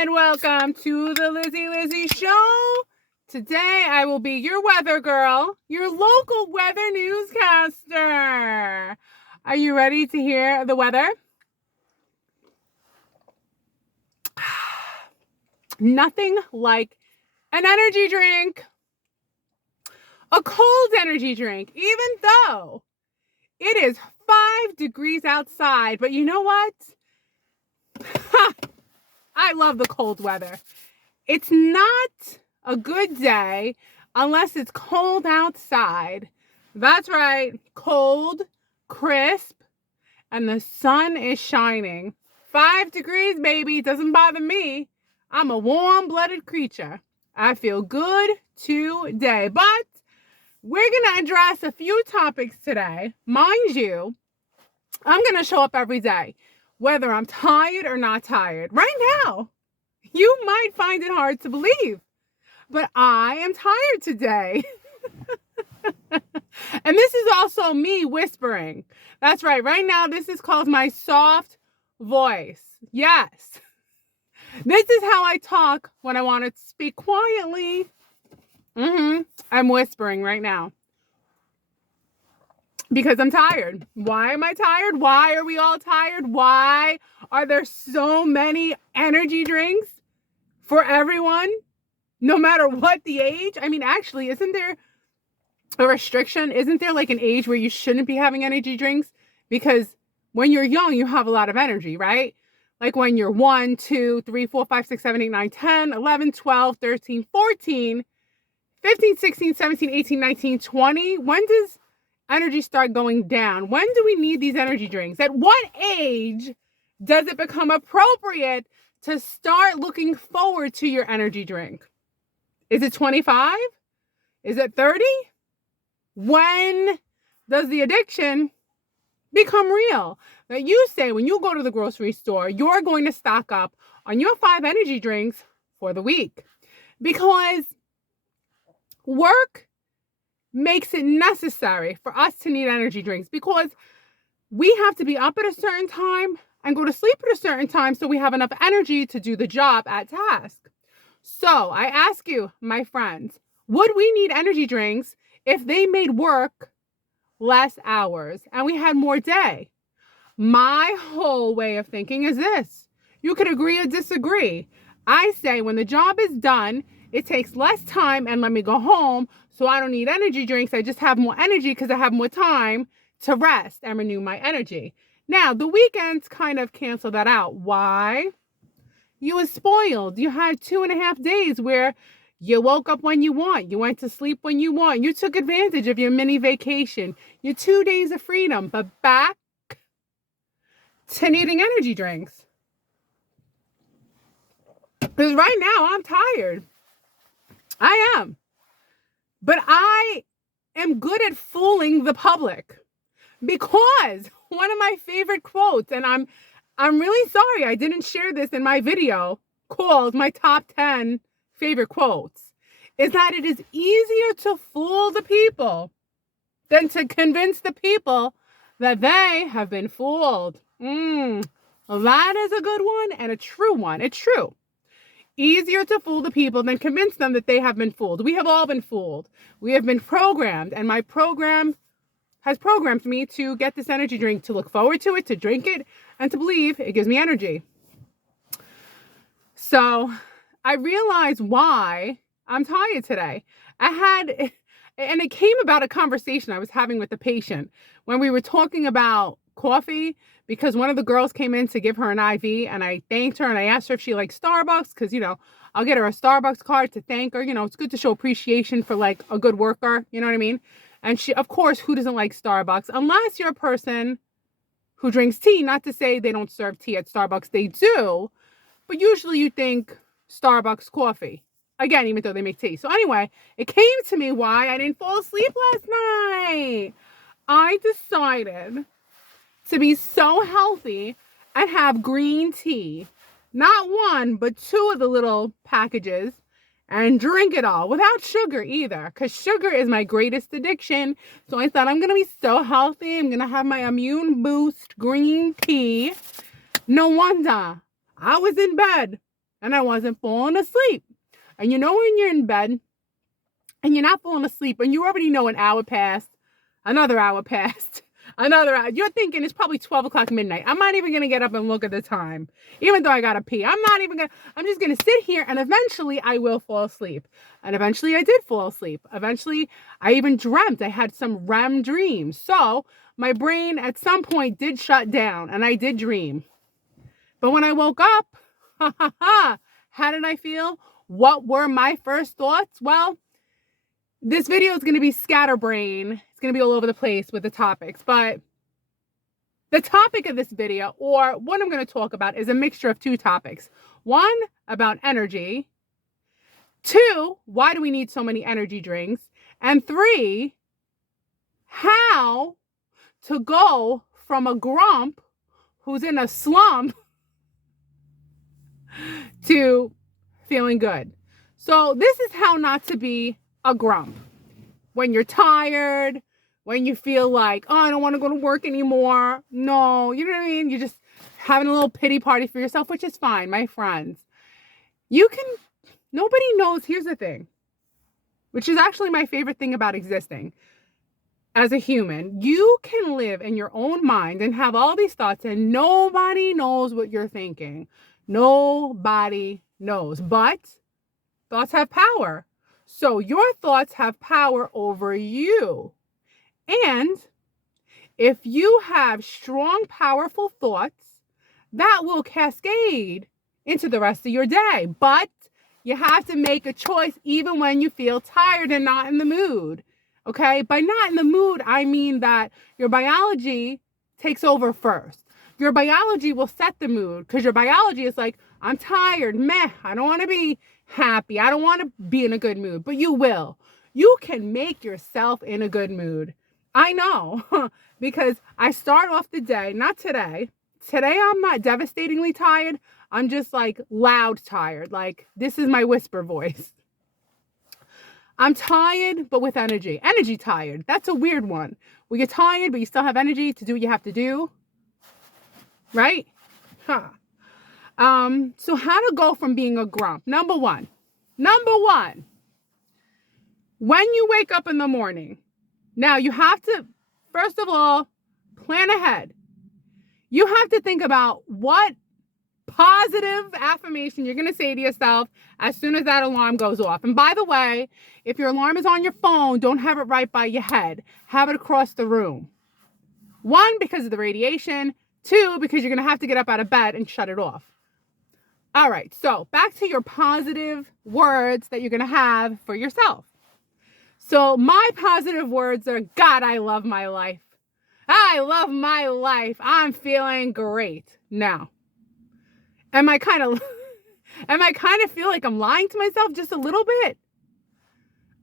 and welcome to the Lizzy Show. Today I will be your weather girl, your local weather newscaster. Are you ready to hear the weather? Nothing like an energy drink. A cold energy drink, even though it is 5 degrees outside. But you know what? I love the cold weather. It's not a good day unless it's cold outside. That's right, cold, crisp, and the sun is shining. 5 degrees, baby, doesn't bother me. I'm a warm-blooded creature. I feel good today. But we're going to address a few topics today. Mind you, I'm going to show up every day, whether I'm tired or not tired. Right now, you might find it hard to believe, but I am tired today. And this is also me whispering. That's right. Right now, this is called my soft voice. Yes. This is how I talk when I want to speak quietly. I'm whispering right now because I'm tired. Why am I tired? Why are we all tired? Why are there so many energy drinks for everyone, no matter what the age? I mean, actually, isn't there a restriction? Isn't there like an age where you shouldn't be having energy drinks? Because when you're young, you have a lot of energy, right? Like when you're 1, 2, 3, 4, 5, 6, 7, 8, 9, 10, 11, 12, 13, 14, 15, 16, 17, 18, 19, 20. When does energy start going down? When do we need these energy drinks? At what age does it become appropriate to start looking forward to your energy drink? Is it 25? Is it 30? When does the addiction become real? That you say when you go to the grocery store, you're going to stock up on your 5 energy drinks for the week. Because work makes it necessary for us to need energy drinks, because we have to be up at a certain time and go to sleep at a certain time so we have enough energy to do the job at task. So I ask you, my friends, would we need energy drinks if they made work less hours and we had more day? My whole way of thinking is this. You could agree or disagree. I say when the job is done, it takes less time and let me go home, so I don't need energy drinks. I just have more energy because I have more time to rest and renew my energy. Now, the weekends kind of cancel that out. Why? You were spoiled. You had 2.5 days where you woke up when you want. You went to sleep when you want. You took advantage of your mini vacation, your 2 days of freedom. But back to needing energy drinks. Because right now I'm tired. I am. But I am good at fooling the public, because one of my favorite quotes, and I'm really sorry I didn't share this in my video called my top 10 favorite quotes, is that it is easier to fool the people than to convince the people that they have been fooled. Well, that is a good one and a true one. It's true. Easier to fool the people than convince them that they have been fooled. We have all been fooled. We have been programmed, and my program has programmed me to get this energy drink, to look forward to it, to drink it, and to believe it gives me energy. So I realized why I'm tired today. And it came about a conversation I was having with the patient when we were talking about coffee, because one of the girls came in to give her an IV, and I thanked her and I asked her if she likes Starbucks, because, I'll get her a Starbucks card to thank her. It's good to show appreciation for like a good worker. You know what I mean? And she, of course, who doesn't like Starbucks? Unless you're a person who drinks tea. Not to say they don't serve tea at Starbucks. They do. But usually you think Starbucks coffee. Again, even though they make tea. So anyway, it came to me why I didn't fall asleep last night. I decided to be so healthy and have green tea. Not 1, but 2 of the little packages, and drink it all without sugar either, because sugar is my greatest addiction. So I thought, I'm going to be so healthy. I'm going to have my immune boost green tea. No wonder I was in bed and I wasn't falling asleep. And you know when you're in bed and you're not falling asleep and you already know an hour passed, another hour passed, another hour. You're thinking it's probably 12 o'clock midnight. I'm not even going to get up and look at the time, even though I got to pee. I'm just going to sit here and eventually I will fall asleep. And eventually I did fall asleep. Eventually I even dreamt. I had some REM dreams. So my brain at some point did shut down and I did dream. But when I woke up, how did I feel? What were my first thoughts? Well, this video is going to be scatterbrain. It's going to be all over the place with the topics, but the topic of this video, or what I'm going to talk about, is a mixture of two topics. One, about energy. Two, why do we need so many energy drinks? And three, how to go from a grump who's in a slump to feeling good. So this is how not to be a grump. When you're tired, when you feel like, oh, I don't want to go to work anymore. No, you know what I mean? You're just having a little pity party for yourself, which is fine, my friends. Nobody knows, here's the thing, which is actually my favorite thing about existing. As a human, you can live in your own mind and have all these thoughts and nobody knows what you're thinking. Nobody knows, but thoughts have power. So your thoughts have power over you. And if you have strong, powerful thoughts, that will cascade into the rest of your day. But you have to make a choice even when you feel tired and not in the mood. Okay? By not in the mood, I mean that your biology takes over first. Your biology will set the mood because your biology is like, I'm tired, meh, I don't want to be happy. I don't want to be in a good mood, but you will. You can make yourself in a good mood. I know because I start off the day, not today. Today I'm not devastatingly tired. I'm just like loud tired. Like this is my whisper voice. I'm tired, but with energy. Energy tired. That's a weird one. Well, you're tired, but you still have energy to do what you have to do. Right? Huh. So how to go from being a grump? Number one, when you wake up in the morning, now you have to, first of all, plan ahead. You have to think about what positive affirmation you're going to say to yourself as soon as that alarm goes off. And by the way, if your alarm is on your phone, don't have it right by your head. Have it across the room. One, because of the radiation. Two, because you're going to have to get up out of bed and shut it off. All right, so back to your positive words that you're going to have for yourself. So my positive words are, God, I love my life. I love my life. I'm feeling great. Now, am I kind of feel like I'm lying to myself just a little bit?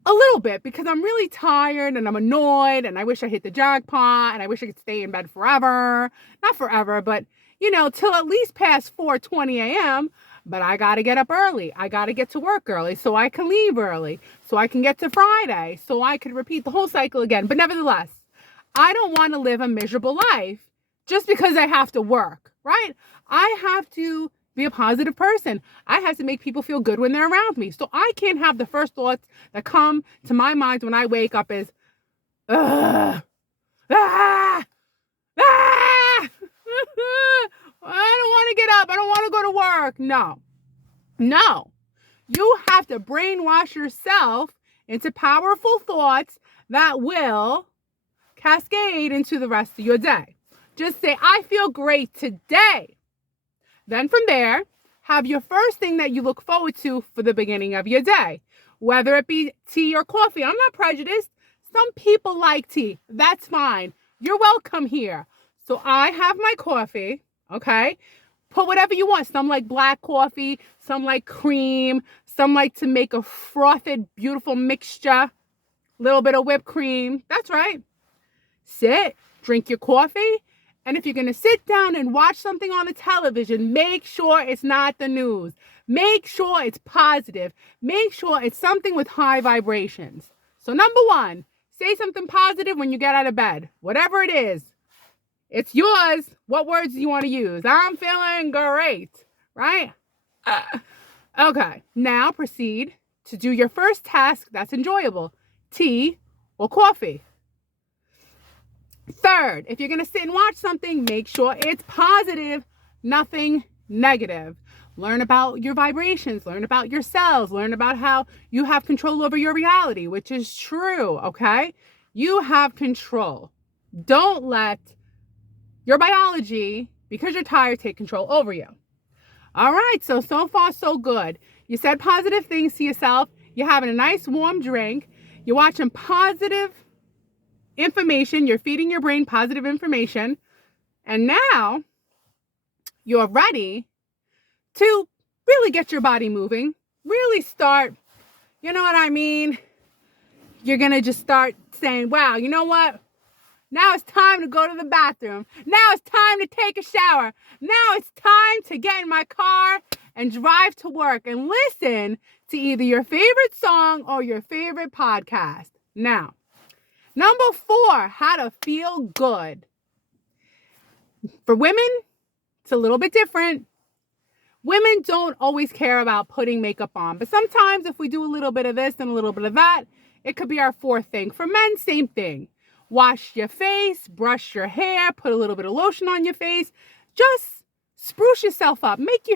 A little bit, because I'm really tired and I'm annoyed and I wish I hit the jackpot and I wish I could stay in bed forever. Not forever, but till at least past 4:20 a.m. But I got to get up early. I got to get to work early so I can leave early, so I can get to Friday, so I could repeat the whole cycle again. But nevertheless, I don't want to live a miserable life just because I have to work, right? I have to be a positive person. I have to make people feel good when they're around me. So I can't have the first thoughts that come to my mind when I wake up is, ugh, ah, ah, I don't want to get up. I don't want to go to work. No. You have to brainwash yourself into powerful thoughts that will cascade into the rest of your day. Just say, I feel great today. Then from there, have your first thing that you look forward to for the beginning of your day, whether it be tea or coffee. I'm not prejudiced. Some people like tea. That's fine. You're welcome here. So I have my coffee, okay? Put whatever you want. Some like black coffee, some like cream, some like to make a frothed, beautiful mixture, a little bit of whipped cream. That's right. Sit, drink your coffee, and if you're going to sit down and watch something on the television, make sure it's not the news. Make sure it's positive. Make sure it's something with high vibrations. So number one, say something positive when you get out of bed. Whatever it is, it's yours. What words do you want to use? I'm feeling great, right? Okay, now proceed to do your first task that's enjoyable. Tea or coffee. Third, if you're going to sit and watch something, make sure it's positive, nothing negative. Learn about your vibrations, learn about your cells, learn about how you have control over your reality, which is true, okay? You have control. Don't let your biology, because you're tired, take control over you. All right, so far, so good. You said positive things to yourself. You're having a nice warm drink. You're watching positive information. You're feeding your brain positive information. And now you're ready to really get your body moving. Really start, you know what I mean? You're going to just start saying, wow, you know what? Now it's time to go to the bathroom. Now it's time to take a shower. Now it's time to get in my car and drive to work and listen to either your favorite song or your favorite podcast. Now, number 4, how to feel good. For women, it's a little bit different. Women don't always care about putting makeup on, but sometimes if we do a little bit of this and a little bit of that, it could be our 4th thing. For men, same thing. Wash your face, brush your hair, put a little bit of lotion on your face. Just spruce yourself up. Make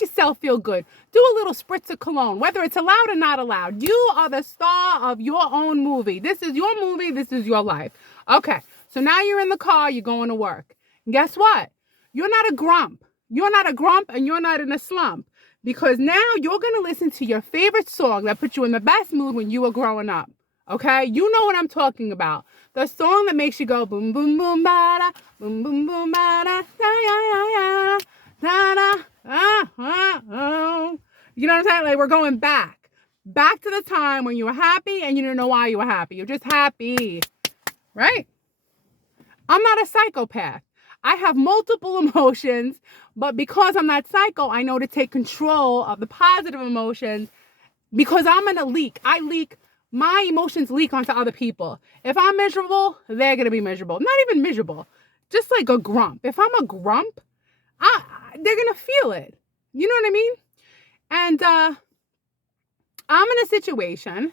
yourself feel good. Do a little spritz of cologne, whether it's allowed or not allowed. You are the star of your own movie. This is your movie. This is your life. Okay, so now you're in the car. You're going to work. And guess what? You're not a grump. You're not a grump and you're not in a slump. Because now you're going to listen to your favorite song that put you in the best mood when you were growing up. Okay? You know what I'm talking about. The song that makes you go boom, boom, boom, ba-da, boom, boom, boom, ba-da, da-ya-ya-ya, da-da, oh. You know what I'm saying? Like we're going back to the time when you were happy and you didn't know why you were happy. You're just happy, right? I'm not a psychopath. I have multiple emotions, but because I'm not psycho, I know to take control of the positive emotions because I'm in a leak. My emotions leak onto other people. If I'm miserable, they're going to be miserable. Not even miserable, just like a grump. If I'm a grump, they're going to feel it. You know what I mean? And I'm in a situation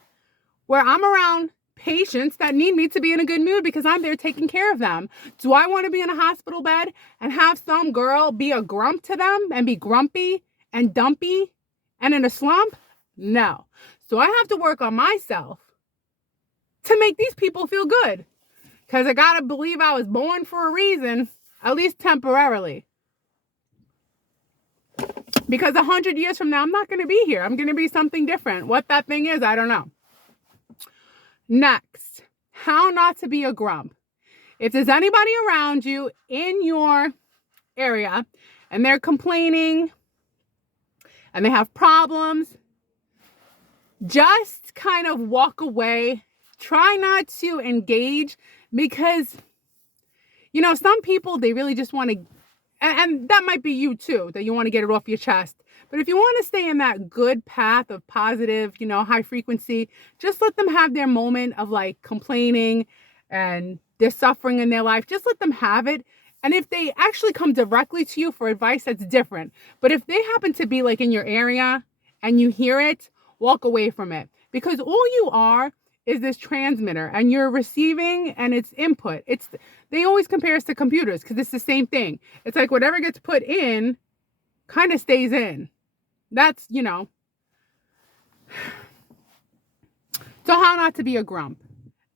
where I'm around patients that need me to be in a good mood because I'm there taking care of them. Do I want to be in a hospital bed and have some girl be a grump to them and be grumpy and dumpy and in a slump? No. So I have to work on myself to make these people feel good. Because I got to believe I was born for a reason, at least temporarily. Because 100 years from now, I'm not going to be here. I'm going to be something different. What that thing is, I don't know. Next, how not to be a grump. If there's anybody around you in your area and they're complaining and they have problems, just kind of walk away. Try not to engage because, you know, some people, they really just want to, and that might be you too, that you want to get it off your chest. But if you want to stay in that good path of positive, you know, high frequency, just let them have their moment of like complaining and they're suffering in their life. Just let them have it. And if they actually come directly to you for advice, that's different. But if they happen to be like in your area and you hear it, walk away from it. Because all you are is this transmitter and you're receiving and it's input. They always compare us to computers because it's the same thing. It's like whatever gets put in kind of stays in. That's, you know. So how not to be a grump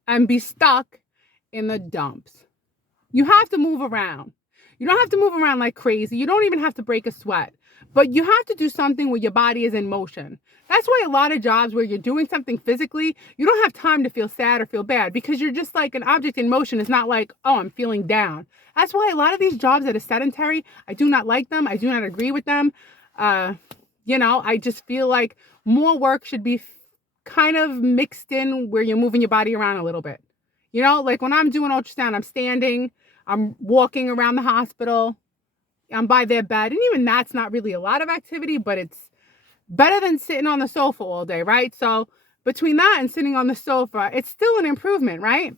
and be stuck in the dumps. You have to move around. You don't have to move around like crazy. You don't even have to break a sweat. But you have to do something where your body is in motion. That's why a lot of jobs where you're doing something physically, you don't have time to feel sad or feel bad because you're just like an object in motion. It's not like, oh, I'm feeling down. That's why a lot of these jobs that are sedentary, I do not like them. I do not agree with them. You know, I just feel like more work should be kind of mixed in where you're moving your body around a little bit. You know, like when I'm doing ultrasound, I'm standing, I'm walking around the hospital, I'm by their bed. And even that's not really a lot of activity, but it's better than sitting on the sofa all day, right? So between that and sitting on the sofa, it's still an improvement, right?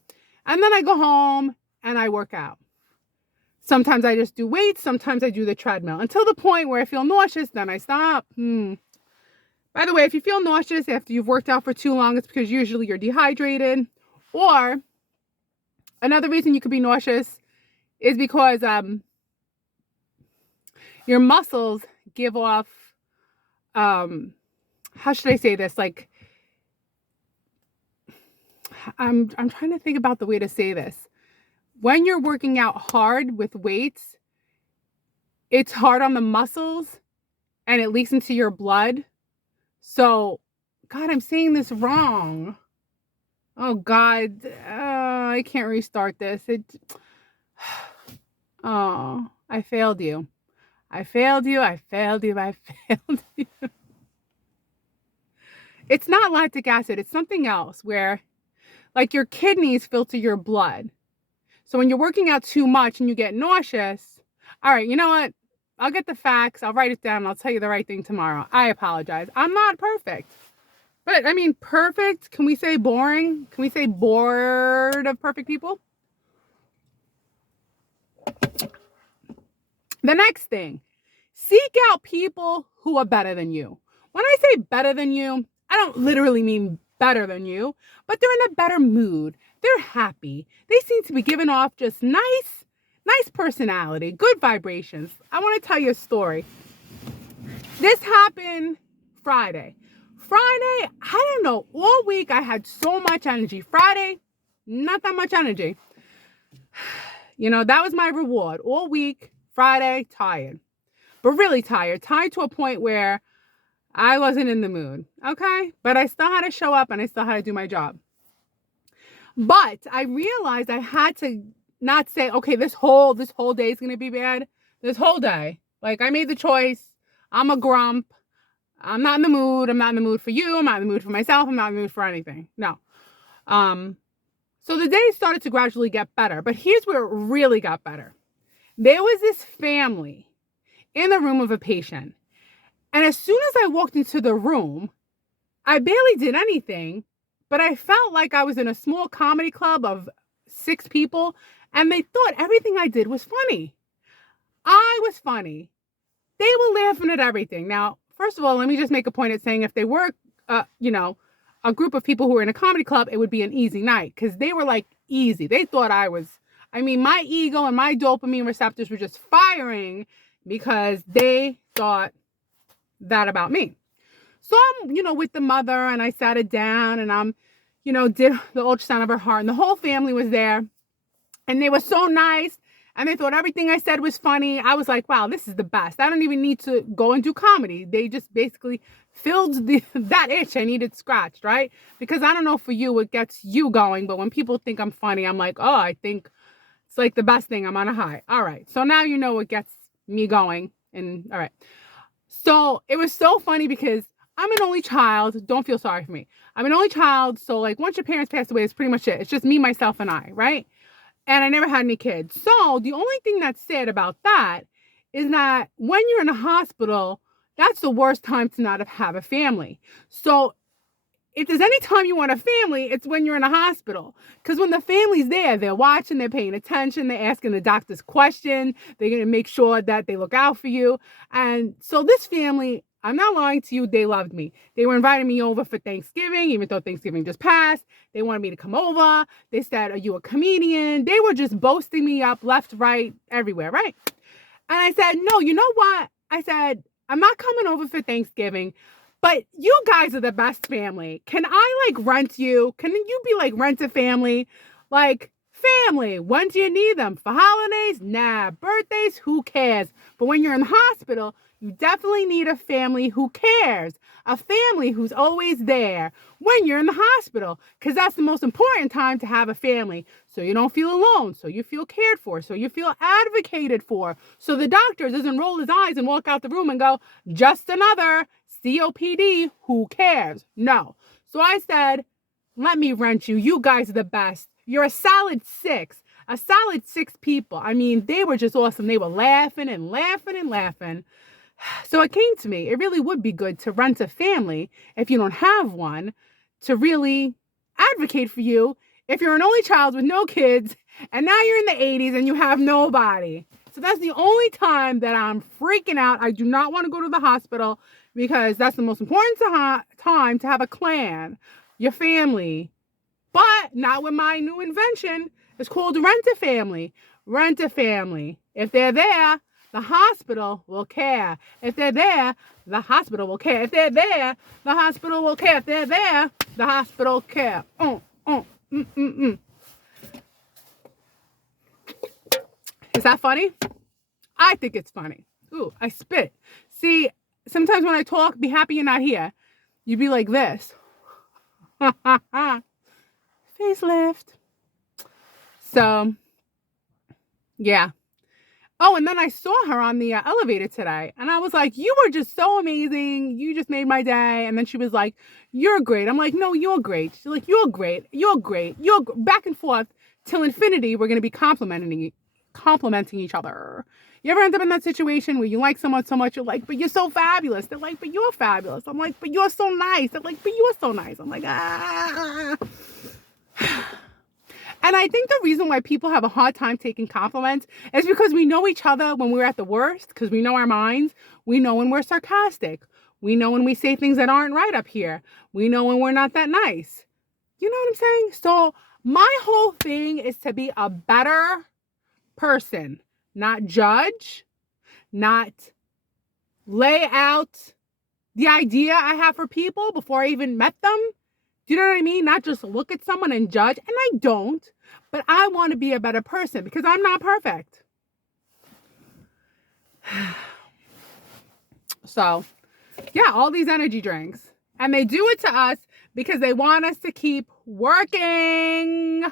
And then I go home and I work out. Sometimes I just do weights. Sometimes I do the treadmill until the point where I feel nauseous. Then I stop. By the way, if you feel nauseous after you've worked out for too long, it's because usually you're dehydrated. Or another reason you could be nauseous is because your muscles give off, how should I say this? Like, I'm trying to think about the way to say this. When you're working out hard with weights, it's hard on the muscles and it leaks into your blood. So, God, I'm saying this wrong. Oh, God, I can't restart this. Oh, I failed you. I failed you. I failed you. I failed you. It's not lactic acid. It's something else where, like, your kidneys filter your blood. So when you're working out too much and you get nauseous, all right, you know what? I'll get the facts. I'll write it down. And I'll tell you the right thing tomorrow. I apologize. I'm not perfect. But, I mean, perfect. Can we say boring? Can we say bored of perfect people? The next thing, seek out people who are better than you. When I say better than you, I don't literally mean better than you, but they're in a better mood. They're happy. They seem to be giving off just nice personality, good vibrations. I want to tell you a story. This happened Friday. I don't know, all week I had so much energy. Friday, not that much energy. You know, that was my reward. All week, Friday, tired. But really tired. Tired to a point where I wasn't in the mood. Okay? But I still had to show up and I still had to do my job. But I realized I had to not say, okay, this whole day is going to be bad. This whole day. Like, I made the choice. I'm a grump. I'm not in the mood. I'm not in the mood for you. I'm not in the mood for myself. I'm not in the mood for anything. No. So the day started to gradually get better. But here's where it really got better. There was this family in the room of a patient. And as soon as I walked into the room, I barely did anything, but I felt like I was in a small comedy club of 6 people, and they thought everything I did was funny. I was funny. They were laughing at everything. Now, first of all, let me just make a point at saying if they were, a group of people who were in a comedy club, it would be an easy night because they were like easy. They thought my ego and my dopamine receptors were just firing because they thought that about me. So I'm, with the mother and I sat it down and I'm, did the ultrasound of her heart and the whole family was there and they were so nice and they thought everything I said was funny. I was like, wow, this is the best. I don't even need to go and do comedy. They just basically filled that itch I needed scratched, right? Because I don't know for you, it gets you going. But when people think I'm funny, I'm like, oh, I think it's like the best thing. I'm on a high. All right. So now you know what gets me going. And all right. So it was so funny because I'm an only child. Don't feel sorry for me. I'm an only child. So like once your parents pass away, it's pretty much it. It's just me, myself, and I, right? And I never had any kids. So the only thing that's sad about that is that when you're in a hospital, that's the worst time to not have a family. So if there's any time you want a family, it's when you're in a hospital. Because when the family's there, they're watching, they're paying attention, they're asking the doctors questions, they're going to make sure that they look out for you. And so this family, I'm not lying to you, they loved me. They were inviting me over for Thanksgiving, even though Thanksgiving just passed. They wanted me to come over. They said, are you a comedian? They were just boasting me up left, right, everywhere, right? And I said, no, you know what? I said, I'm not coming over for Thanksgiving. But you guys are the best family. Can I like rent you? Can you be like rent a family? Like family, when do you need them? For holidays? Nah. Birthdays? Who cares? But when you're in the hospital, you definitely need a family who cares. A family who's always there when you're in the hospital. Because that's the most important time to have a family. So you don't feel alone. So you feel cared for. So you feel advocated for. So the doctor doesn't roll his eyes and walk out the room and go, just another COPD, who cares? No. So I said, let me rent you. You guys are the best. You're a solid 6 people. I mean, they were just awesome. They were laughing and laughing and laughing. So it came to me, it really would be good to rent a family if you don't have one to really advocate for you if you're an only child with no kids and now you're in the 80s and you have nobody. So that's the only time that I'm freaking out. I do not want to go to the hospital. because that's the most important time to have a clan, your family. But not with my new invention. It's called rent-a-family. Rent-a-family. If they're there, the hospital will care. If they're there, the hospital will care. If they're there, the hospital will care. If they're there, the hospital care. Is that funny? I think it's funny. Ooh, I spit. See, sometimes when I talk, be happy you're not here. You'd be like this. Facelift. So, yeah. Oh, and then I saw her on the elevator today, and I was like, you were just so amazing. You just made my day. And then she was like, you're great. I'm like, no, you're great. She's like, you're great. You're great. You're back and forth till infinity. We're going to be complimenting each other. You ever end up in that situation where you like someone so much, you're like, but you're so fabulous. They're like, but you're fabulous. I'm like, but you're so nice. They're like, but you're so nice. I'm like, ah. And I think the reason why people have a hard time taking compliments is because we know each other when we're at the worst, because we know our minds. We know when we're sarcastic. We know when we say things that aren't right up here. We know when we're not that nice. You know what I'm saying? So my whole thing is to be a better person, not judge, not lay out the idea I have for people before I even met them. Do you know what I mean? Not just look at someone and judge. And I don't, but I want to be a better person because I'm not perfect. So, yeah, all these energy drinks. And they do it to us because they want us to keep working.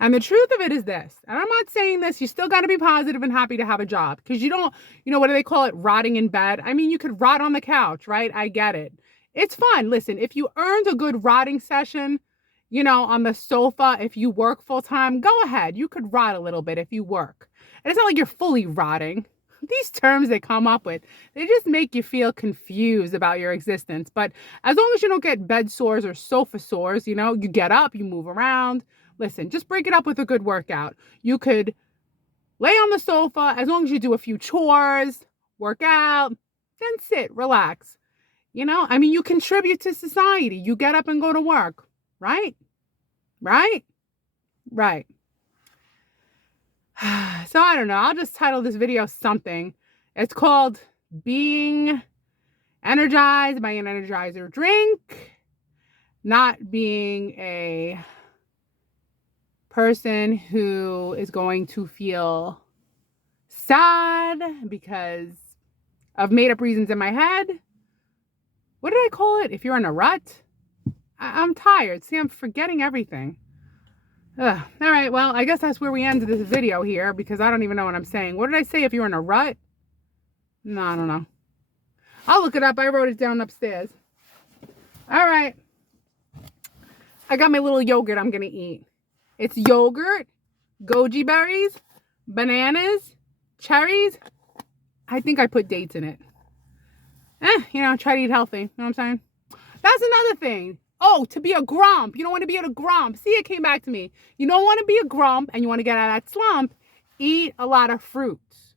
And the truth of it is this, and I'm not saying this, you still got to be positive and happy to have a job because you don't, what do they call it? Rotting in bed. I mean, you could rot on the couch, right? I get it. It's fun. Listen, if you earned a good rotting session, on the sofa, if you work full time, go ahead. You could rot a little bit if you work. And it's not like you're fully rotting. These terms they come up with, they just make you feel confused about your existence. But as long as you don't get bed sores or sofa sores, you get up, you move around. Listen, just break it up with a good workout. You could lay on the sofa as long as you do a few chores, work out, then sit, relax. You contribute to society. You get up and go to work, right? Right? Right. So I don't know. I'll just title this video something. It's called Being Energized by an Energizer Drink, not being a person who is going to feel sad because of made-up reasons in my head. What did I call it? If you're in a rut? I'm tired. See, I'm forgetting everything. Ugh. All right, well, I guess that's where we end this video here because I don't even know what I'm saying. What did I say if you're in a rut? No, I don't know. I'll look it up. I wrote it down upstairs. All right. I got my little yogurt I'm going to eat. It's yogurt, goji berries, bananas, cherries. I think I put dates in it. Try to eat healthy. You know what I'm saying? That's another thing. Oh, to be a grump. You don't want to be a grump. See, it came back to me. You don't want to be a grump and you want to get out of that slump. Eat a lot of fruits.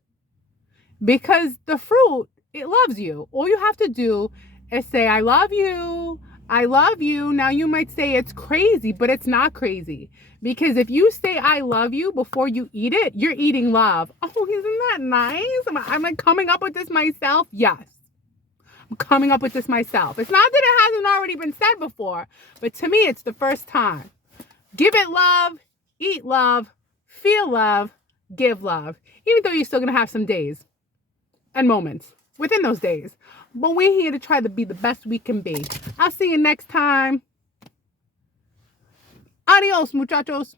Because the fruit, it loves you. All you have to do is say, I love you. I love you. Now you might say it's crazy, but it's not crazy. Because if you say I love you before you eat it, you're eating love. Oh, isn't that nice? Am I coming up with this myself? Yes. I'm coming up with this myself. It's not that it hasn't already been said before, but to me, it's the first time. Give it love, eat love, feel love, give love. Even though you're still going to have some days and moments within those days. But we're here to try to be the best we can be. I'll see you next time. Adios, muchachos.